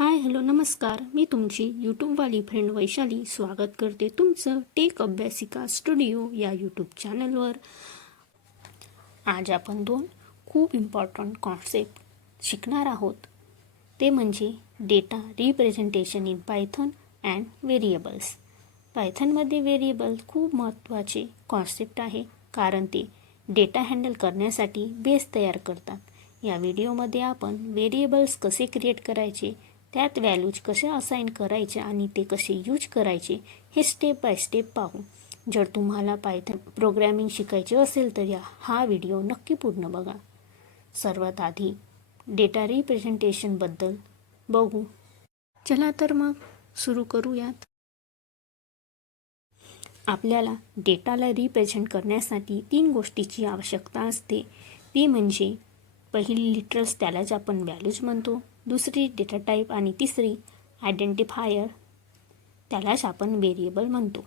Hi hello नमस्कार. मी तुमची यूट्यूबवाली friend Vaishali स्वागत करते तुमचं टेक अभ्यासिका स्टुडिओ या यूट्यूब चॅनलवर. आज आपण दोन खूप इम्पॉर्टंट कॉन्सेप्ट शिकणार आहोत. ते म्हणजे data representation in Python and variables पायथनमध्ये व्हेरिएबल खूप महत्त्वाचे कॉन्सेप्ट आहे कारण ते डेटा हँडल करण्यासाठी बेस तयार करतात. या व्हिडिओमध्ये आपण व्हेरिएबल्स कसे क्रिएट करायचे त्यात व्हॅल्यूज कसे असाइन करायचे आणि ते कसे यूज करायचे हे स्टेप बाय स्टेप पाहू. जर तुम्हाला पायथन प्रोग्रॅमिंग शिकायचे असेल तर या हा व्हिडिओ नक्की पूर्ण बघा. सर्वात आधी डेटा रिप्रेझेंटेशनबद्दल बघू. चला तर मग सुरू करूयात. आपल्याला डेटाला रिप्रेझेंट करण्यासाठी तीन गोष्टीची आवश्यकता असते. ती म्हणजे पहिली लिटरल्स त्यालाच आपण व्हॅल्यूज म्हणतो. दुसरी डेटा टाईप आणि तिसरी आयडेंटिफायर त्यालाच आपण व्हेरिएबल म्हणतो.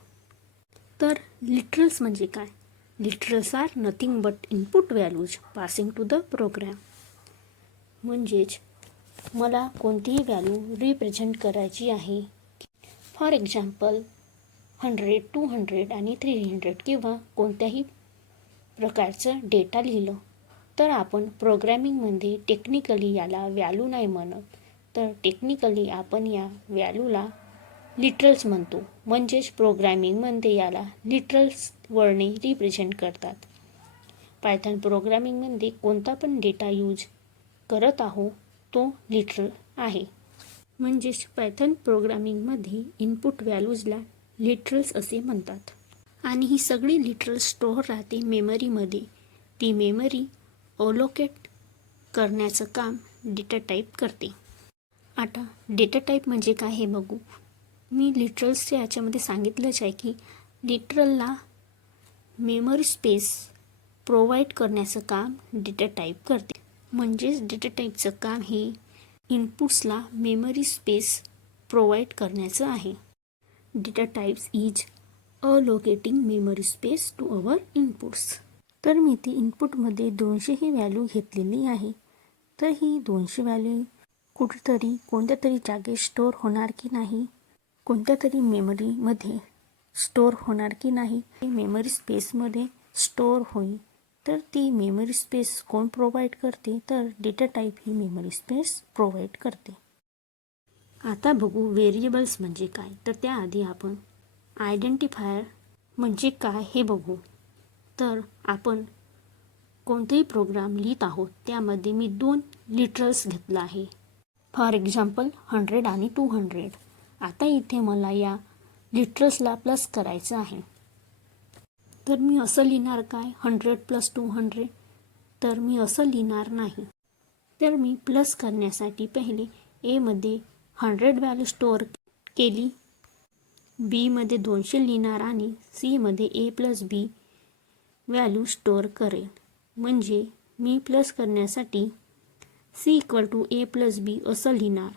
तर लिटरल्स म्हणजे काय? Literals are nothing but input values passing to the program म्हणजेच मला कोणतीही व्हॅल्यू रिप्रेझेंट करायची आहे. For example hundred two hundred आणि थ्री हंड्रेड किंवा कोणत्याही प्रकारचं डेटा लिहिलं. तर आपण प्रोग्रॅमिंगमध्ये टेक्निकली याला व्हॅल्यू नाही म्हणत. तर टेक्निकली आपण या व्हॅल्यूला लिटरल्स म्हणतो. म्हणजेच प्रोग्रॅमिंगमध्ये याला लिटरल्स वर्णे रिप्रेझेंट करतात. पायथन प्रोग्रॅमिंगमध्ये कोणता पण डेटा यूज करत आहो तो लिटरल आहे. म्हणजेच पायथन प्रोग्रामिंगमध्ये इनपुट व्हॅल्यूजला लिटरल्स असे म्हणतात. आणि ही सगळी लिटरल स्टोअर राहते मेमरीमध्ये ती मेमरी ओलोकेट करण्याचं काम डेटा टाईप करते. आता डेटा टाईप म्हणजे काय हे बघू. मी लिटरल्सच्या याच्यामध्ये सांगितलंच आहे की लिटरलला मेमरी स्पेस प्रोव्हाइड करण्याचं काम डेटा टाईप करते. म्हणजेच डेटा टाईपचं काम हे इनपुट्सला मेमरी स्पेस प्रोव्हाइड करण्याचं आहे. Data types is allocating memory space to our inputs तर मी ती इनपुटमध्ये दोनशे ही व्हॅल्यू घेतलेली आहे. तर ही दोनशे व्हॅल्यू कुठेतरी कोणत्या तरी जागेत स्टोअर होणार की नाही? कोणत्या तरी मेमरीमध्ये स्टोअर होणार की नाही? ती मेमरी स्पेसमध्ये स्टोअर होईल. तर ती मेमरी स्पेस कोण प्रोव्हाइड करते? तर डेटा टाईप ही मेमरी स्पेस प्रोव्हाइड करते. आता बघू व्हेरिएबल्स म्हणजे काय? तर त्याआधी आपण आयडेंटिफायर म्हणजे काय हे बघू. तर आपण कोणतेही प्रोग्राम लिहित आहोत त्यामध्ये मी दोन लिटरल्स घेतला आहे. फॉर एक्झाम्पल हंड्रेड आणि टू हंड्रेड आता इथे मला या लिटरल्सला प्लस करायचं आहे. तर मी असं लिहिणार काय? हंड्रेड प्लस टू हंड्रेड तर मी असं लिहिणार नाही. तर मी प्लस करण्यासाठी पहिले एमध्ये हंड्रेड व्हॅल्यू स्टोअर केली. बीमध्ये दोनशे लिहिणार आणि सीमध्ये A plus B value store करेल म्हणजे मी प्लस करण्यासाठी C equal to A plus B असं लिहिणार.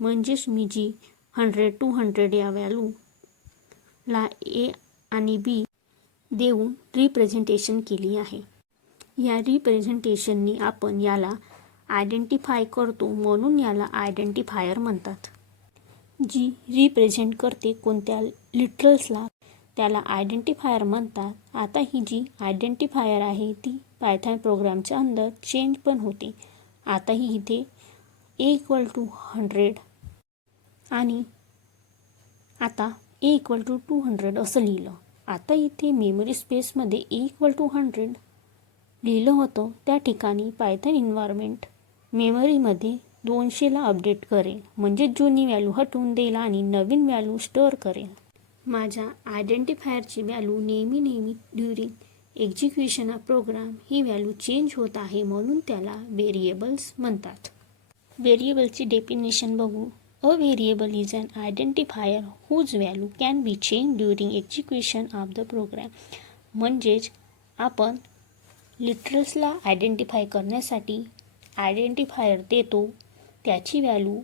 म्हणजेच मी जी हंड्रेड टू हंड्रेड या व्हॅल्यूला ए आणि बी देऊन रिप्रेझेंटेशन केली आहे. या रिप्रेझेंटेशननी आपण याला आयडेंटिफाय करतो म्हणून याला आयडेंटिफायर म्हणतात. जी रिप्रेझेंट करते कोणत्या लिटरल्सला त्याला आयडेंटिफायर म्हणतात. आता ही जी आयडेंटिफायर आहे ती पायथन प्रोग्रामच्या अंदर चेंज पण होते. आता ही इथे ए इक्वल टू हंड्रेड आणि आता A equal to two hundred असं लिहिलं. आता इथे मेमरी स्पेसमध्ये ए इक्वल टू हंड्रेड लिहिलं होतं. त्या ठिकाणी पायथन इन्व्हायरमेंट मेमरीमध्ये दोनशेला अपडेट करेल. म्हणजे जुनी व्हॅल्यू हटवून देईल आणि नवीन व्हॅल्यू स्टोअर करेल. माझ्या आयडेंटिफायरची व्हॅल्यू नेहमी नेहमी ड्युरिंग एक्झिक्युशन ऑफ प्रोग्राम ही व्हॅल्यू चेंज होत आहे म्हणून त्याला व्हेरिएबल्स म्हणतात. व्हेरिएबलची डेफिनेशन बघू. A variable is an identifier whose value can be change during execution of the program म्हणजेच आपण लिटरल्सला आयडेंटिफाय करण्यासाठी आयडेंटिफायर देतो. त्याची value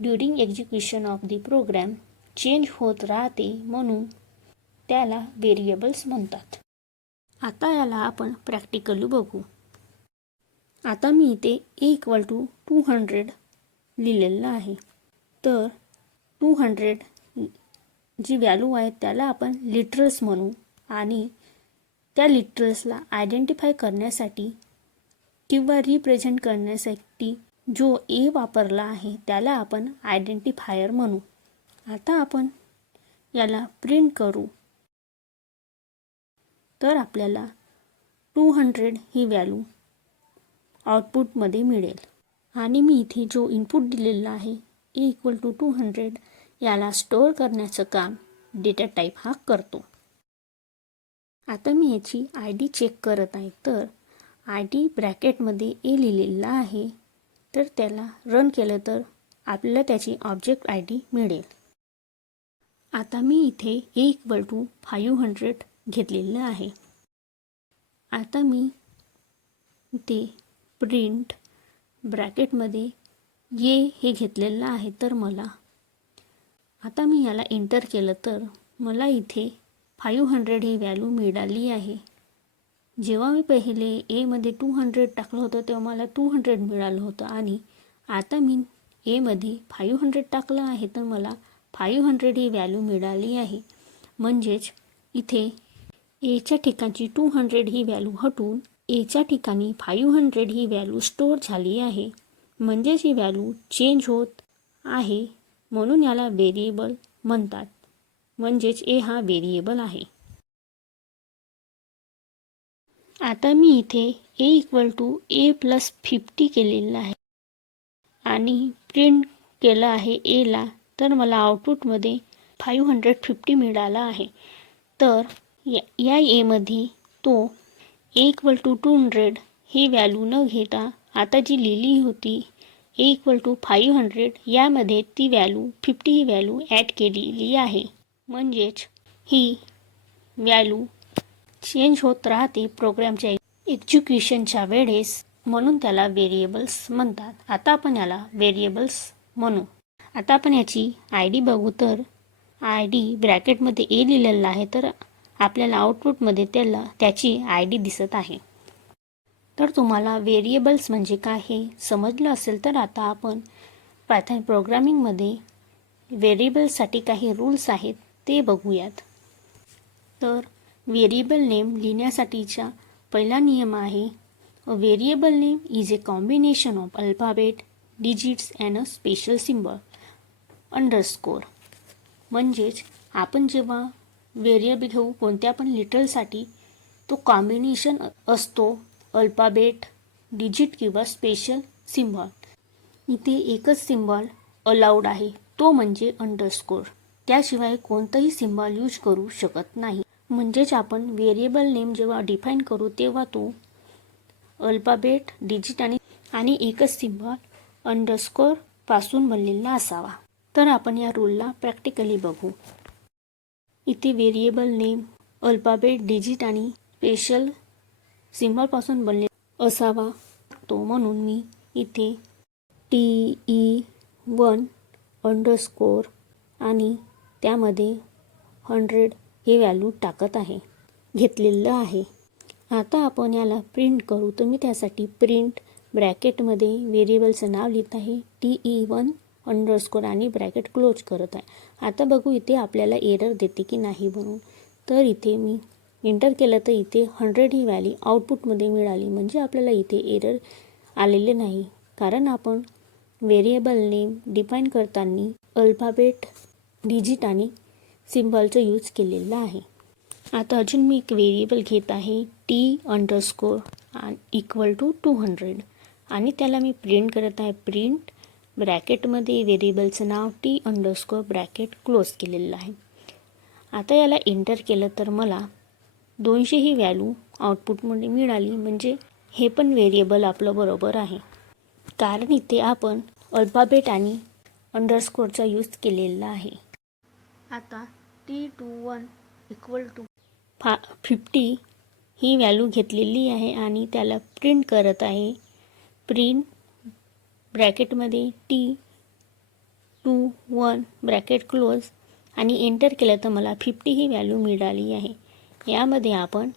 during execution of the program change होत राहते म्हणून त्याला व्हेरिएबल्स म्हणतात. आता याला आपण प्रॅक्टिकली बघू. आता मी इथे A equal to two hundred लिहिलेलं आहे. तर टू हंड्रेड जी व्हॅल्यू आहे त्याला आपण लिटरल्स म्हणू आणि त्या लिटरल्सला आयडेंटिफाय करण्यासाठी किंवा रिप्रेझेंट करण्यासाठी जो ए वापरला आहे त्याला आपण आयडेंटिफायर म्हणू. आता आपण याला प्रिंट करू. तर आपल्याला टू हंड्रेड ही व्हॅल्यू आउटपुटमध्ये मिळेल. आणि मी इथे जो इनपुट दिलेला आहे A equal to two hundred याला स्टोअर करण्याचं काम डेटा टाईप हा करतो. आता मी याची आय डी चेक करत आहे. तर आय डी ब्रॅकेटमध्ये ए लिहिलेला आहे. तर त्याला रन केलं तर आपल्याला त्याची ऑब्जेक्ट आय डी मिळेल. आता मी इथे A equal to five hundred घेतलेलं आहे. आता मी ते प्रिंट ब्रॅकेटमध्ये ये हे घेतलेलं आहे तर मला आता मी याला एंटर केलं तर मला इथे फाईव्ह हंड्रेड ही व्हॅल्यू मिळाली आहे. जेव्हा मी पहिले एमध्ये टू हंड्रेड टाकलं होतं तेव्हा मला टू हंड्रेड मिळालं होतं आणि आता मी एमध्ये फाईव्ह हंड्रेड टाकलं आहे तर मला फाईव्ह हंड्रेड ही व्हॅल्यू मिळाली आहे. म्हणजेच इथे एच्या ठिकाणची टू हंड्रेड ही व्हॅल्यू हटून एच्या ठिकाणी फाईव्ह हंड्रेड ही व्हॅल्यू स्टोअर झाली आहे. म्हणजेच ही व्हॅल्यू चेंज होत आहे म्हणून याला व्हेरिएबल म्हणतात. म्हणजेच ए हा व्हेरिएबल आहे. आता मी इथे A equal to A plus fifty केलेलं आहे. आणि प्रिंट केलं आहे एला तर मला आउटपुटमध्ये फाईव्ह हंड्रेड फिफ्टी मिळाला आहे. तर या या एमध्ये तो A equal to two hundred he value न घेता आता जी लिहिली होती A equal to five hundred यामध्ये ती व्हॅल्यू फिफ्टी ही व्हॅल्यू ॲड केलेली आहे. म्हणजेच ही व्हॅल्यू चेंज होत राहते प्रोग्रामच्या एक्झिक्युशनच्या वेळेस म्हणून त्याला व्हेरिएबल्स म्हणतात. आता आपण याला व्हेरिएबल्स म्हणू. आता आपण याची आय डी बघू तर आय डी ब्रॅकेटमध्ये ए लिहिलेलं आहे तर आपल्याला आउटपुटमध्ये त्याला त्याची आय डी दिसत आहे. तर तुम्हाला व्हेरिएबल्स म्हणजे काय हे समजलं असेल तर आता आपण पायथन प्रोग्रामिंगमध्ये व्हेरिएबल्ससाठी काही रूल्स आहेत ते बघूयात. तर व्हेरिएबल नेम लिहिण्यासाठीचा पहिला नियम आहे variable name is a combination of alphabet digits and a special symbol underscore म्हणजेच आपण जेव्हा व्हेरिएबल घेऊ कोणत्या पण लिटरसाठी तो कॉम्बिनेशन असतो अल्फाबेट डिजिट किंवा स्पेशल सिम्बॉल इथे एकच सिम्बॉल अलाउड आहे तो म्हणजे अंडरस्कोर त्याशिवाय कोणतंही सिम्बॉल यूज करू शकत नाही. म्हणजेच आपण व्हेरिएबल नेम जेव्हा डिफाईन करू तेव्हा तो अल्फाबेट डिजिट आणि आणि एकच सिम्बॉल अंडरस्कोरपासून बनलेला असावा. तर आपण या रूलला प्रॅक्टिकली बघू. इथे व्हेरिएबल नेम अल्फाबेट डिजिट आणि स्पेशल सिम्बॉलपासून बनले असावा. तो म्हणून मी इथे टी ई वन अंडरस्कोर आणि त्यामध्ये हंड्रेड हे व्हॅल्यू टाकत आहे. घेतलेलं आहे. आता आपण याला प्रिंट करू. तर मी त्यासाठी प्रिंट ब्रॅकेटमध्ये व्हेरिएबलचं नाव लिहित आहे. टी ई वन अंडरस्कोर आणि ब्रॅकेट क्लोज करत आहे. आता बघू इथे आपल्याला एरर देते की नाही म्हणून. तर इथे मी इंटर केलं तर इथे हंड्रेड ही व्हॅली आउटपुटमध्ये मिळाली. म्हणजे आपल्याला इथे एरर आलेले नाही. कारण आपण व्हेरिएबल नेम डिफाईन करताना अल्फाबेट डिजिट आणि सिम्बॉलचं यूज केलेलं आहे. आता अजून मी एक व्हेरिएबल घेत आहे. T underscore equal to two hundred आणि त्याला मी प्रिंट करत आहे. प्रिंट ब्रॅकेटमध्ये व्हेरिएबलचं नाव टी अंडरस्कोर ब्रॅकेट क्लोज केलेलं आहे. आता याला एंटर केलं तर मला दोनशे ही व्हॅल्यू आउटपुटमध्ये मिळाली. म्हणजे हे पण व्हेरिएबल आपलं बरोबर आहे. कारण इथे आपण अल्फाबेट आणि अंडरस्कोरचा यूज केलेला आहे. आता T two one equal to फा फिफ्टी ही व्हॅल्यू घेतलेली आहे आणि त्याला प्रिंट करत आहे. Print ब्रॅकेटमध्ये T two one bracket close आणि एंटर केलं तर मला फिफ्टी ही व्हॅल्यू मिळाली आहे. यामध्ये आपण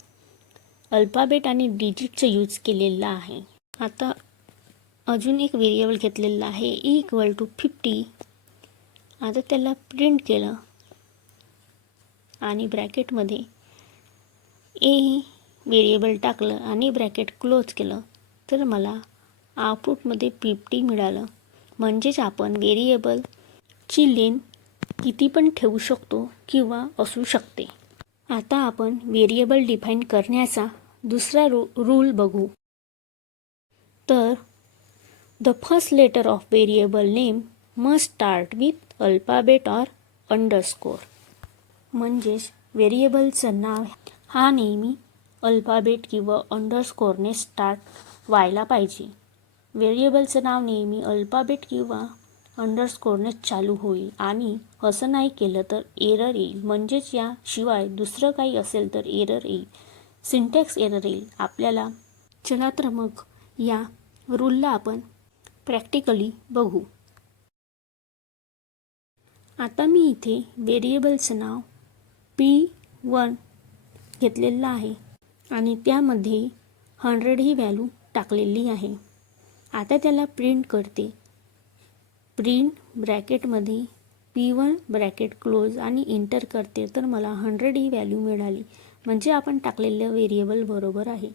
अल्फाबेट आणि डिजिटचं यूज केलेलं आहे. आता अजून एक व्हेरिएबल घेतलेला आहे ई इक्वल टू फिफ्टी आता त्याला प्रिंट केलं आणि ब्रॅकेटमध्ये ए ही व्हेरिएबल टाकलं आणि ब्रॅकेट क्लोज केलं. तर मला आउटपुटमध्ये पिपटी मिळालं. म्हणजेच आपण व्हेरिएबलची लेन किती पण ठेवू शकतो किंवा असू शकते. आता आपण व्हेरिएबल डिफाईन करण्याचा दुसरा रू रूल बघू. तर the first letter of variable name must start with alphabet or underscore म्हणजेच व्हेरिएबलचं नाव हा नेहमी अल्फाबेट किंवा अंडरस्कोरने स्टार्ट व्हायला पाहिजे. व्हेरिएबलचं नाव नेहमी अल्फाबेट किंवा अंडरस्कोरने चालू होईल. आणि असं नाही केलं तर एरर येईल. म्हणजेच याशिवाय दुसरं काही असेल तर एरर येईल. सिंटॅक्स एरर येईल. आपल्याला चला तर मग या रूलला आपण प्रॅक्टिकली बघू. आता मी इथे व्हेरिएबलचं नाव पी वन घेतलेलं आहे. आणि त्यामध्ये हंड्रेड ही व्हॅल्यू टाकलेली आहे. आता त्याला प्रिंट करते. प्रिंट ब्रॅकेटमध्ये पी वन ब्रॅकेट क्लोज आणि इंटर करते तर मला हंड्रेड ही व्हॅल्यू मिळाली. म्हणजे आपण टाकलेलं व्हेरिएबल बरोबर आहे.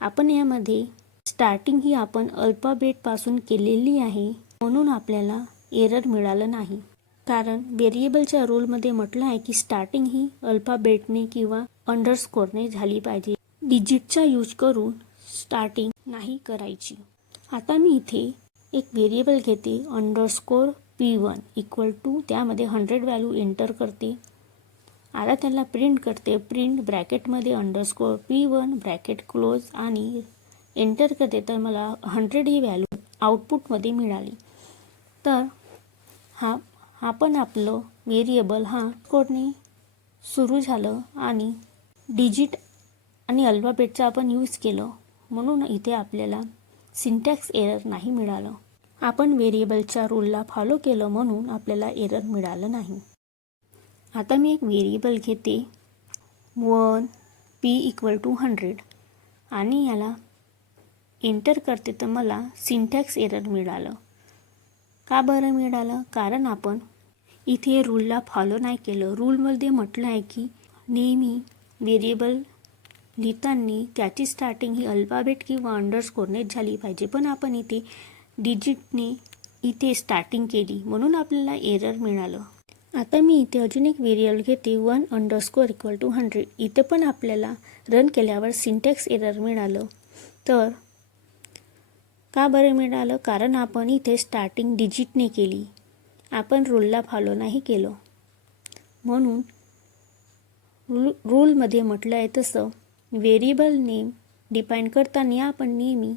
आपण यामध्ये स्टार्टिंग ही आपण अल्फाबेटपासून केलेली आहे म्हणून आपल्याला एरर मिळालं नाही. कारण व्हेरिएबलच्या रूलमध्ये म्हटलं आहे की स्टार्टिंग ही अल्फाबेटने किंवा अंडरस्कोरने झाली पाहिजे. डिजिटचा यूज करून स्टार्टिंग नाही करायची. आता मी इथे एक व्हेरिएबल घेते underscore P one equal to त्यामध्ये हंड्रेड व्हॅल्यू एंटर करते. आता त्याला प्रिंट करते. Print ब्रॅकेटमध्ये underscore P one bracket close आणि एंटर करते तर मला हंड्रेड ही व्हॅल्यू आउटपुटमध्ये मिळाली. तर हा हा पण आपलं व्हेरिएबल हा कोडने सुरू झालं आणि डिजिट आणि अल्फाबेटचा आपण यूज केलं. म्हणून इथे आपल्याला सिंटॅक्स एरर नाही मिळालं. आपण व्हेरिएबलच्या रूलला फॉलो केलं म्हणून आपल्याला एरर मिळालं नाही. आता मी एक व्हेरिएबल घेते. One P equal to hundred. आणि याला एंटर करते तर मला सिंटॅक्स एरर मिळालं. का बरं मिळालं? कारण आपण इथे रूलला फॉलो नाही केलं. रूलमध्ये म्हटलं आहे की नेहमी व्हेरिएबल लिहिताना त्याची स्टार्टिंग ही अल्फाबेट किंवा अंडरस्कोरनेच झाली पाहिजे. पण आपण इथे डिजिटने इथे स्टार्टिंग केली म्हणून आपल्याला एरर मिळालं. आता मी इथे अजून एक व्हेरिएबल घेते. One underscore equal to hundred इथे पण आपल्याला रन केल्यावर सिंटॅक्स एरर मिळालं. तर का बरं मिळालं? कारण आपण इथे स्टार्टिंग डिजिटने केली. आपण रूलला फॉलो नाही केलं. म्हणून रूल रूलमध्ये म्हटलं आहे तसं. व्हेरिएबल नेम डिफाईन करताना आपण नेहमी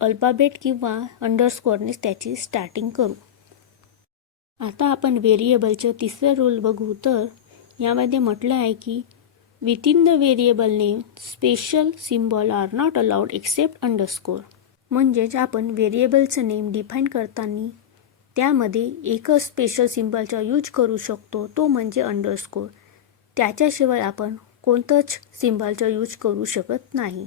अल्फाबेट किंवा अंडरस्कोअरनेच त्याची स्टार्टिंग करू. आता आपण व्हेरिएबलचं तिसरं रूल बघू तर यामध्ये म्हटलं आहे की within the variable name special symbol are not allowed except underscore म्हणजेच आपण व्हेरिएबलचं नेम डिफाईन करताना त्यामध्ये एकच स्पेशल सिम्बॉलचा यूज करू शकतो तो म्हणजे अंडरस्कोर त्याच्याशिवाय आपण कोणतंच सिम्बॉलचा यूज करू शकत नाही.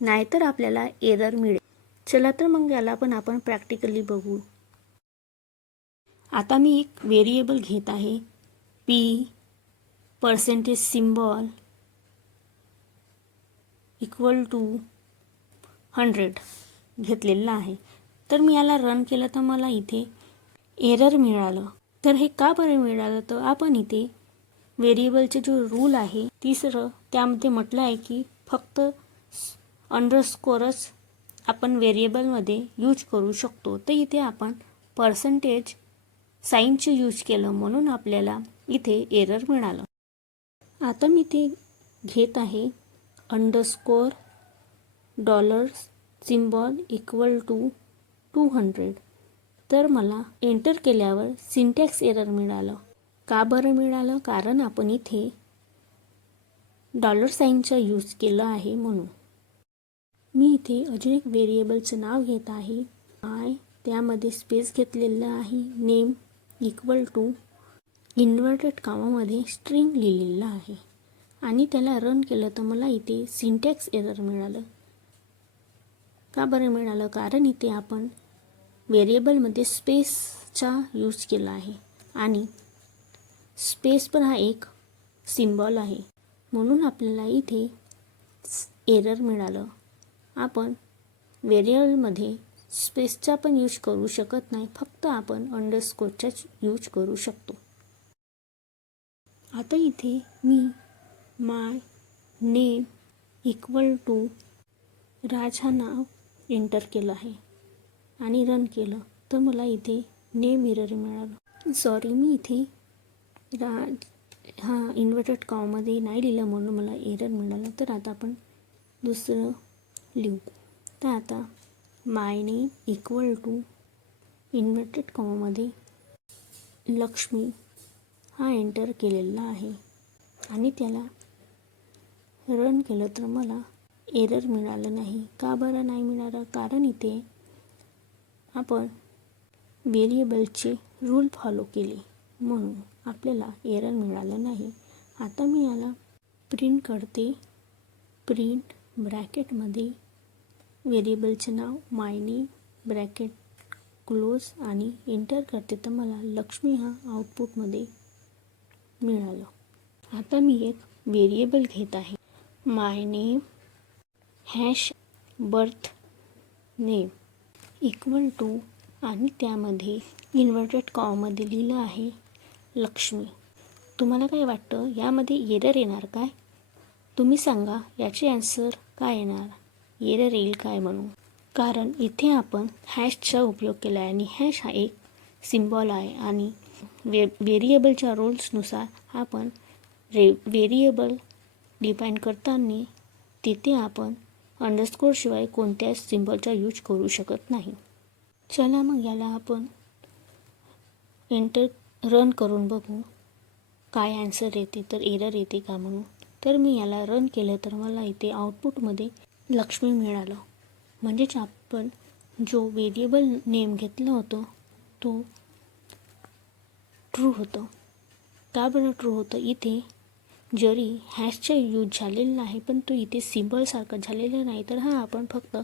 नाहीतर आपल्याला एरर मिळेल. चला तर मग याला पण आपण प्रॅक्टिकली बघू. आता मी एक व्हेरिएबल घेत आहे. P percentage symbol equal to hundred घेतलेला आहे. तर मी याला रन केलं तर मला इथे एरर मिळालं. तर हे का बरं मिळालं? तर आपण इथे व्हेरिएबलचे जो रूल आहे तिसरं त्यामध्ये म्हटलं आहे की फक्त अंडरस्कोरच आपण व्हेरिएबलमध्ये यूज करू शकतो. तर इथे आपण पर्सेंटेज साईनचे यूज केलं म्हणून आपल्याला इथे एरर मिळालं. आता मी ते घेत आहे. Underscore dollar symbol equal to two hundred तर मला एंटर केल्यावर सिंटॅक्स एरर मिळालं. का बरं मिळालं? कारण आपण इथे डॉलर साईनचा यूज केलं आहे म्हणून. मी इथे अजून एक व्हेरिएबलचं नाव घेत आहे. आय त्यामध्ये स्पेस घेतलेलं आहे. नेम इक्वल टू इन्व्हर्टेड कामामध्ये स्ट्रिंग लिहिलेलं आहे. आणि त्याला रन केलं तर मला इथे सिंटॅक्स एरर मिळालं. का बरं मिळालं? कारण इथे आपण व्हेरिएबलमध्ये स्पेसचा यूज केला आहे. आणि स्पेस पण हा एक सिम्बॉल आहे. म्हणून आपल्याला इथे एरर मिळालं. आपण व्हेरिएबलमध्ये स्पेसचा पण यूज करू शकत नाही. फक्त आपण अंडरस्कोरचाच यूज करू शकतो. आता इथे मी my name equal to Raj हा नाव एंटर केलं आहे आणि रन केलं. तर मला इथे नेम एरर मिळालं. सॉरी मी इथे हा इन्व्हर्टेड कॉमध्ये नाही लिहिलं म्हणून मला एरर मिळालं. तर आता आपण दुसरं लिहू. तर आता my name equal to inverted कॉमध्ये Lakshmi हा एंटर केलेला आहे. आणि त्याला रन केलं तर मला एरर मिळालं नाही. का बरं नाही मिळालं? कारण इथे आपण व्हेरिएबलचे रूल फॉलो केले. म्हणून आपल्याला एरर मिळालं नाही. आता मी याला प्रिंट करते. प्रिंट ब्रॅकेटमध्ये व्हेरिएबलचे नाव मायने ब्रॅकेट क्लोज आणि एंटर करते तर मला लक्ष्मी हा आउटपुटमध्ये मिळालं. आता मी एक व्हेरिएबल घेत आहे. My name hash birth name equal to आणि त्यामध्ये इन्व्हर्टेड कॉमध्ये लिहिलं आहे. लक्ष्मी. तुम्हाला काय वाटतं? यामध्ये एरर येणार काय? तुम्ही सांगा याचे ॲन्सर काय येणार? एरर येईल काय म्हणून? कारण इथे आपण हॅशचा उपयोग केला आहे आणि हॅश हा एक सिम्बॉल आहे आणि वे व्हेरिएबलच्या रूल्सनुसार आपण रे व्हेरिएबल डिफाईन करताना तिथे आपण अंडरस्कोरशिवाय कोणत्याच सिम्बॉलचा यूज करू शकत नाही. चला मग याला आपण एंटर रन करून बघू. काय ॲन्सर येते तर एरर येते का म्हणून. तर मी याला रन केलं तर मला इथे आउटपुटमध्ये लक्ष्मी मिळालं. म्हणजेच आपण जो व्हेरिएबल नेम घेतला होतो तो ट्रू होतं. का बरं ट्रू होतं? इथे जरी हॅशचा यूज झालेला नाही पण तो इथे सिम्बलसारखं झालेला नाही तर हा आपण फक्त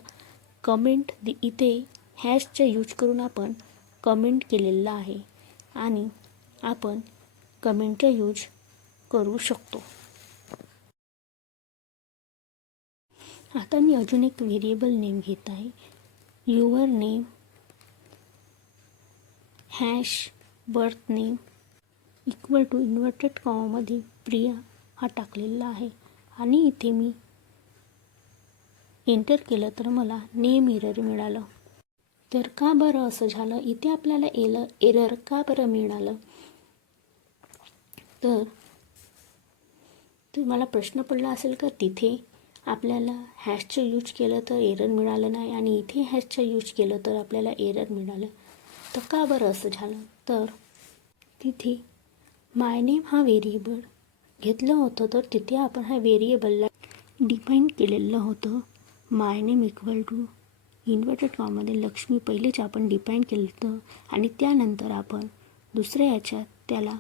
कमेंट दि इथे हॅशचा यूज करून आपण कमेंट केलेला आहे. आणि आपण कमेंटचा यूज करू शकतो. आता मी अजून एक व्हेरिएबल नेम घेत आहे. Your name hash birth name equal to inverted कॉमामध्ये Priya हा टाकलेला आहे. आणि इथे मी एंटर केलं तर मला नेम एरर मिळालं. तर का बरं असं झालं? इथे आपल्याला एल एरर का बरं मिळालं? तर तुम्हाला प्रश्न पडला असेल का तिथे आपल्याला हॅशचं यूज केलं तर एरर मिळालं नाही आणि इथे हॅशचं यूज केलं तर आपल्याला एरर मिळालं. तर का बरं असं झालं? तर तिथे माय नेम हा व्हेरिएबल घेतलं होतं तर तिथे आपण ह्या व्हेरिएबलला डिफाईन केलेलं होतं. My name equal to inverted कॉमध्ये Lakshmi पहिलेच आपण डिफाईन केलं होतं आणि त्यानंतर आपण दुसऱ्या ह्याच्यात त्याला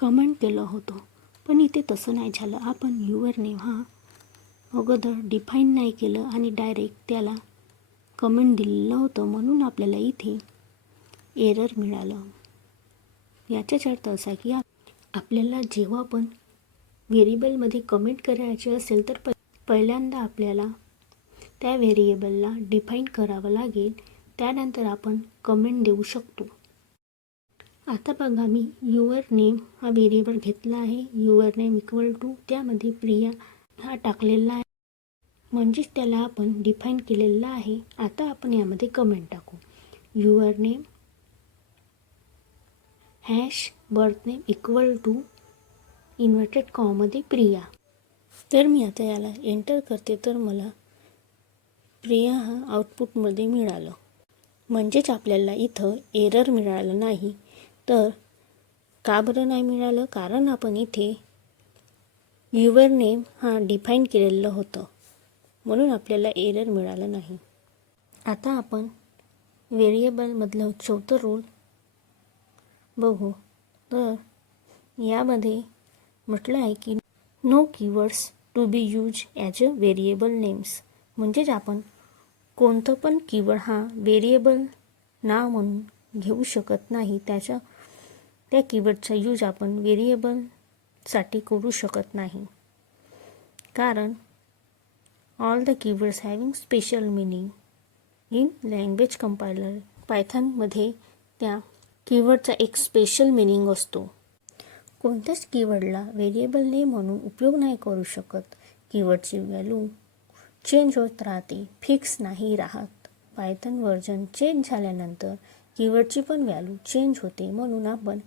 कमेंट केलं होतं. पण इथे तसं नाही झालं. आपण युअर नेम हा अगोदर डिफाईन नाही केलं आणि डायरेक्ट त्याला कमेंट दिलेलं होतं म्हणून आपल्याला इथे एरर मिळालं. याचाच अर्थ असा की आपल्याला जेव्हा पण व्हेरिएबलमध्ये कमेंट करायचे असेल तर प पहिल्यांदा आपल्याला त्या व्हेरिएबलला डिफाईन करावं लागेल. त्यानंतर आपण कमेंट देऊ शकतो. आता बघा मी युअर नेम हा व्हेरिएबल घेतला आहे. युअर नेम इक्वल टू त्यामध्ये प्रिया हा टाकलेला आहे. म्हणजेच त्याला आपण डिफाईन केलेला आहे. आता आपण यामध्ये कमेंट टाकू. Your name hash birth name equal to inverted कॉमध्ये Priya. तर मी आता याला एंटर करते तर मला प्रिया हा आउटपुटमध्ये मिळालं. म्हणजेच आपल्याला इथं एरर मिळालं नाही. तर का बरं नाही मिळालं? कारण आपण इथे युअर नेम हा डिफाईन केलेलं होतं. म्हणून आपल्याला एरर मिळालं नाही. आता आपण व्हेरिएबलमधलं चौथं रूल बघू. तर यामध्ये म्हटलं आहे की no keywords to be use as a variable names म्हणजेच आपण कोणतं पण कीवर्ड हा व्हेरिएबल नाव म्हणून घेऊ शकत नाही. त्याच्या त्या कीवर्डचा यूज आपण व्हेरिएबलसाठी करू शकत नाही. कारण all the keywords having special meaning in language compiler पायथनमध्ये त्या कीवर्डचा एक स्पेशल मिनिंग असतो. कोणत्याच कीवर्डला व्हेरिएबल नेम म्हणून उपयोग नाही करू शकत. कीवर्डची व्हॅल्यू चेंज होत राहते फिक्स नाही राहत. पायथन व्हर्जन चेंज झाल्यानंतर कीवर्डची पण व्हॅल्यू चेंज होते म्हणून आपण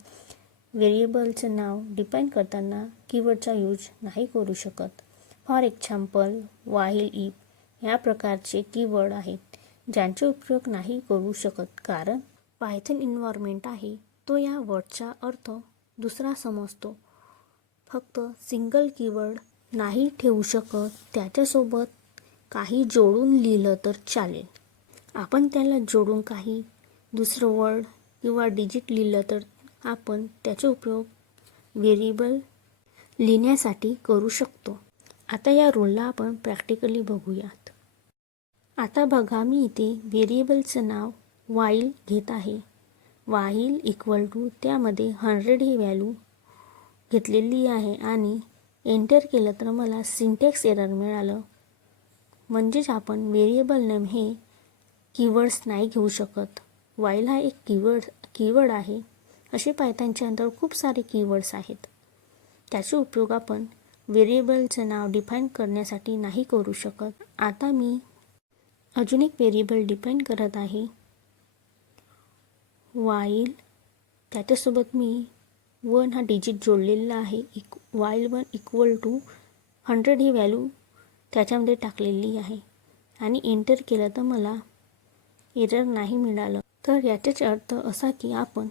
व्हेरिएबलचं नाव डिपेंड करताना कीवर्डचा यूज नाही करू शकत. फॉर एक्झाम्पल वाहिल इप या प्रकारचे कीवर्ड आहेत ज्यांचे उपयोग नाही करू शकत. कारण पायथन इन्व्हायरमेंट आहे तो या वर्डचा अर्थ दुसरा समजतो. फक्त सिंगल कीवर्ड नाही ठेवू शकत त्याच्यासोबत काही जोडून लिहिलं तर चालेल. आपण त्याला जोडून काही दुसरं वर्ड किंवा डिजिट लिहिलं तर आपण त्याचा उपयोग व्हेरिएबल लिहिण्यासाठी करू शकतो. आता या रूलला आपण प्रॅक्टिकली बघूयात. आता बघा मी इथे व्हेरिएबलचं नाव वाईल घेत आहे. वाईल इक्वल टू त्यामध्ये हंड्रेड ही व्हॅल्यू घेतलेली आहे आणि एंटर केलं तर मला सिंटेक्स एरर मिळालं. म्हणजेच आपण व्हेरिएबल नेम हे कीवर्ड्स नाही घेऊ शकत. वाईल हा एक कीवर्ड कीवर्ड आहे. असे पायथानच्या अंदर खूप सारे कीवर्ड्स आहेत. त्याचे उपयोग आपण व्हेरिएबलचं नाव डिफाईन करण्यासाठी नाही करू शकत. आता मी अजून एक व्हेरिएबल डिफाईन करत आहे. वाईल त्याच्यासोबत मी वन हा डिजिट जोडलेला आहे. इक while one equal to hundred he value त्याच्यामध्ये टाकलेली आहे. आणि एंटर केलं तर मला एरर नाही मिळालं. तर याचाच अर्थ असा की आपण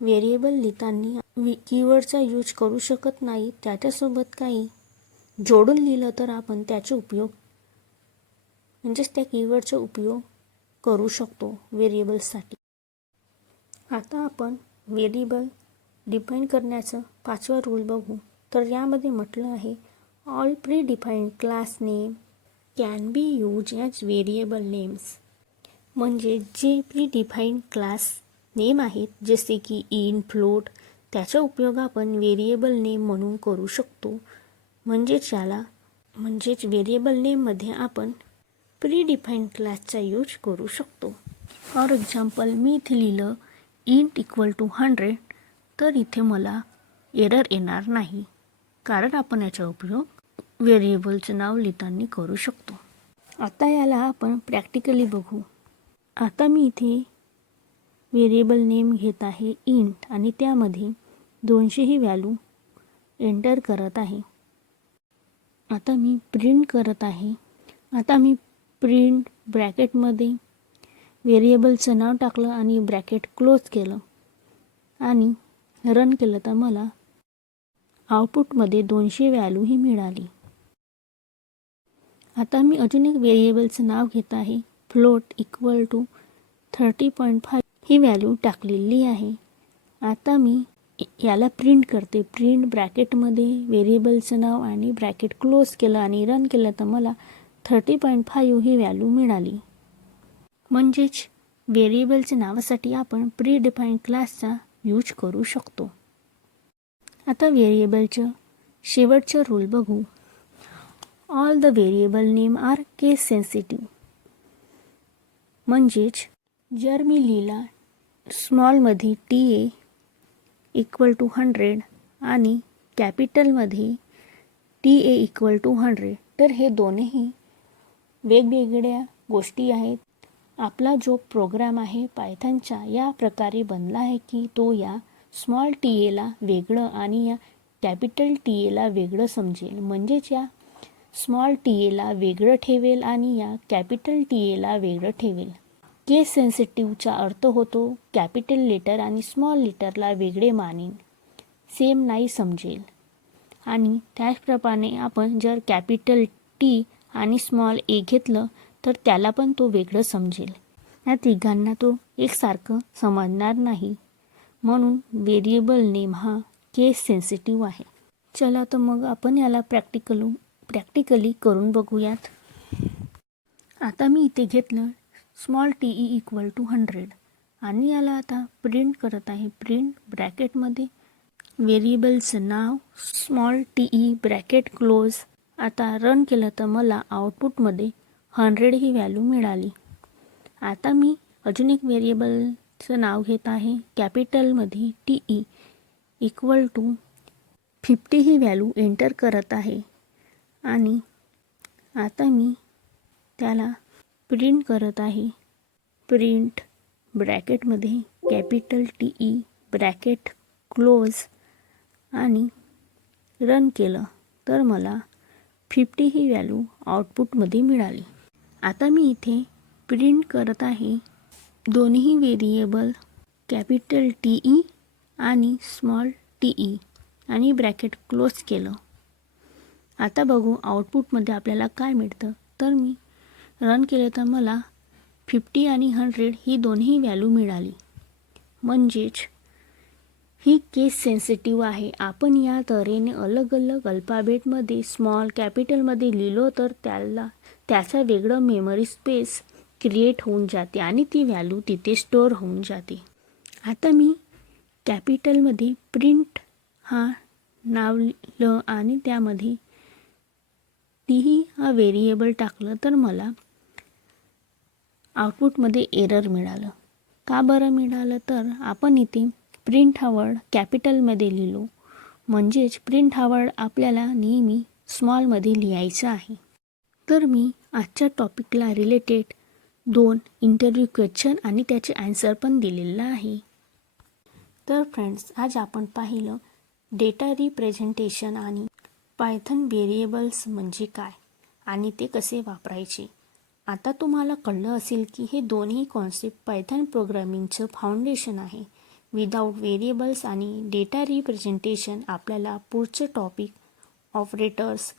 व्हेरिएबल लिहिताना वि कीवर्डचा यूज करू शकत नाही त्याच्यासोबत काही जोडून लिहिलं तर आपण त्याचे उपयोग म्हणजेच त्या कीवर्डचा उपयोग करू शकतो व्हेरिएबल्ससाठी आता आपण व्हेरिएबल डिफाईन करण्याचं पाचवा रूल बघू. तर यामध्ये म्हटलं आहे all predefined class name can be use as variable names म्हणजे जे प्रीडिफाईंड क्लास नेम आहेत जसे की इन फ्लोट त्याचा उपयोग आपण व्हेरिएबल नेम म्हणून करू शकतो. म्हणजेच याला म्हणजेच व्हेरिएबल नेममध्ये आपण प्रीडिफाईंड क्लासचा यूज करू शकतो. फॉर एक्झाम्पल मी इथे लिहिलं इंट इक्वल टू हंड्रेड तर इथे मला एरर येणार नाही कारण आपण याचा उपयोग व्हेरिएबलचं नाव लिहिताना करू शकतो. आता याला आपण प्रॅक्टिकली बघू. आता मी इथे व्हेरिएबल नेम घेत आहे इंट आणि त्यामध्ये दोनशे ही व्हॅल्यू एंटर करत आहे. आता मी प्रिंट करत आहे. आता मी प्रिंट ब्रॅकेटमध्ये व्हेरिएबलचं नाव टाकलं आणि ब्रॅकेट क्लोज केलं. आणि रन केलं तर मला आउटपुटमध्ये दोनशे व्हॅल्यू ही मिळाली. आता मी अजून एक व्हेरिएबलचं नाव घेत आहे. Float equal to thirty point five he value टाकलेली आहे. आता मी याला प्रिंट करते. प्रिंट ब्रॅकेटमध्ये व्हेरिएबलचं नाव आणि ब्रॅकेट क्लोज केलं आणि रन केलं तर मला थर्टी पॉईंट फाईव्ह ही व्हॅल्यू मिळाली. म्हणजेच व्हेरिएबलच्या नावासाठी आपण प्री डिफाईन क्लासचा यूज करू शकतो. आता व्हेरिएबलचं शेवटचं रूल बघू. All the variable name are case sensitive म्हणजेच जर मी लिहिला स्मॉलमध्ये T A equal to hundred आणि कॅपिटलमध्ये T A equal to hundred तर हे दोन्ही वेगवेगळ्या गोष्टी आहेत. आपला जो प्रोग्राम आहे पायथनच्या या प्रकारे बनला आहे की तो या स्मॉल टी एला वेगळं आणि या कॅपिटल टी एला वेगळं समजेल. म्हणजेच या स्मॉल टी एला वेगळं ठेवेल आणि या कॅपिटल टी एला वेगळं ठेवेल. केस सेन्सिटिव्हचा अर्थ होतो कॅपिटल लेटर आणि स्मॉल लेटरला वेगळे मानेन. सेम नाही समजेल. आणि त्याचप्रमाणे आपण जर कॅपिटल टी आणि स्मॉल ए घेतलं तर त्याला पण तो वेगळं समजेल. या तिघांना तो एकसारखं समजणार नाही. म्हणून व्हेरिएबल नेम हा केस सेन्सिटिव्ह आहे. चला तर मग आपण याला प्रॅक्टिकल प्रॅक्टिकली करून बघूयात. आता मी इथे घेतलं small T E equal to hundred आणि याला आता प्रिंट करत आहे. प्रिंट ब्रॅकेटमध्ये व्हेरिएबलचं नाव small T E bracket close आता रन केलं तर मला आउटपुटमध्ये हंड्रेड ही व्हॅल्यू मिळाली. आता मी अजून एक व्हेरिएबलचं नाव घेत आहे. कॅपिटलमध्ये T E equal to fifty he value enter करत आहे. आणि आता मी त्याला प्रिंट करत आहे. Print ब्रॅकेटमध्ये capital T E bracket close आणि रन केलं तर मला फिफ्टी ही व्हॅल्यू आउटपुटमध्ये मिळाली. आता मी इथे प्रिंट करत आहे दोन्ही व्हेरिएबल कॅपिटल टी ई आणि स्मॉल टी ई आणि ब्रॅकेट क्लोज केलं. आता बघू आउटपुटमध्ये आपल्याला काय मिळतं. तर मी रन केलं तर मला फिफ्टी आणि हंड्रेड ही दोन्ही व्हॅल्यू मिळाली. म्हणजेच ही केस सेन्सिटिव्ह आहे. आपण या तऱ्हेने अलग अलग अल्फाबेटमध्ये स्मॉल कॅपिटलमध्ये लिहिलो तर त्याला त्याचा वेगळं मेमरी स्पेस क्रिएट होऊन जाते आणि ती व्हॅल्यू तिथे स्टोअर होऊन जाते. आता मी कॅपिटलमध्ये प्रिंट हा नाव लिहिलं आणि त्यामध्ये तीही हा व्हेरिएबल टाकलं तर मला आउटपुटमध्ये एरर मिळालं. का बरं मिळालं? तर आपण इथे प्रिंट हा वर्ड कॅपिटलमध्ये लिहिलो. म्हणजेच प्रिंट हा वर्ड आपल्याला नेहमी स्मॉलमध्ये लिहायचा आहे. तर मी आजच्या टॉपिकला रिलेटेड दोन इंटरव्ह्यू क्वेश्चन आणि त्याचे आन्सर पण दिलेलं आहे. तर फ्रेंड्स आज आपण पाहिलं डेटा रिप्रेझेंटेशन आणि पायथन व्हेरिएबल्स म्हणजे काय आणि ते कसे वापरायचे? आता तुम्हाला कळलं असेल की हे दोन्ही कॉन्सेप्ट पायथन प्रोग्रामिंगचं फाउंडेशन आहे. विदाऊट व्हेरिएबल्स आणि डेटा रिप्रेझेंटेशन आपल्याला पुढचं topic operators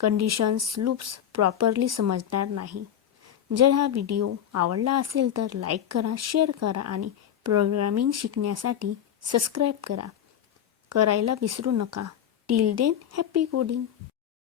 conditions loops properly समजणार नाही. जर हा व्हिडिओ आवडला असेल तर लाईक करा शेअर करा आणि प्रोग्रामिंग शिकण्यासाठी सबस्क्राईब करा. करायला विसरू नका. Till then, happy coding.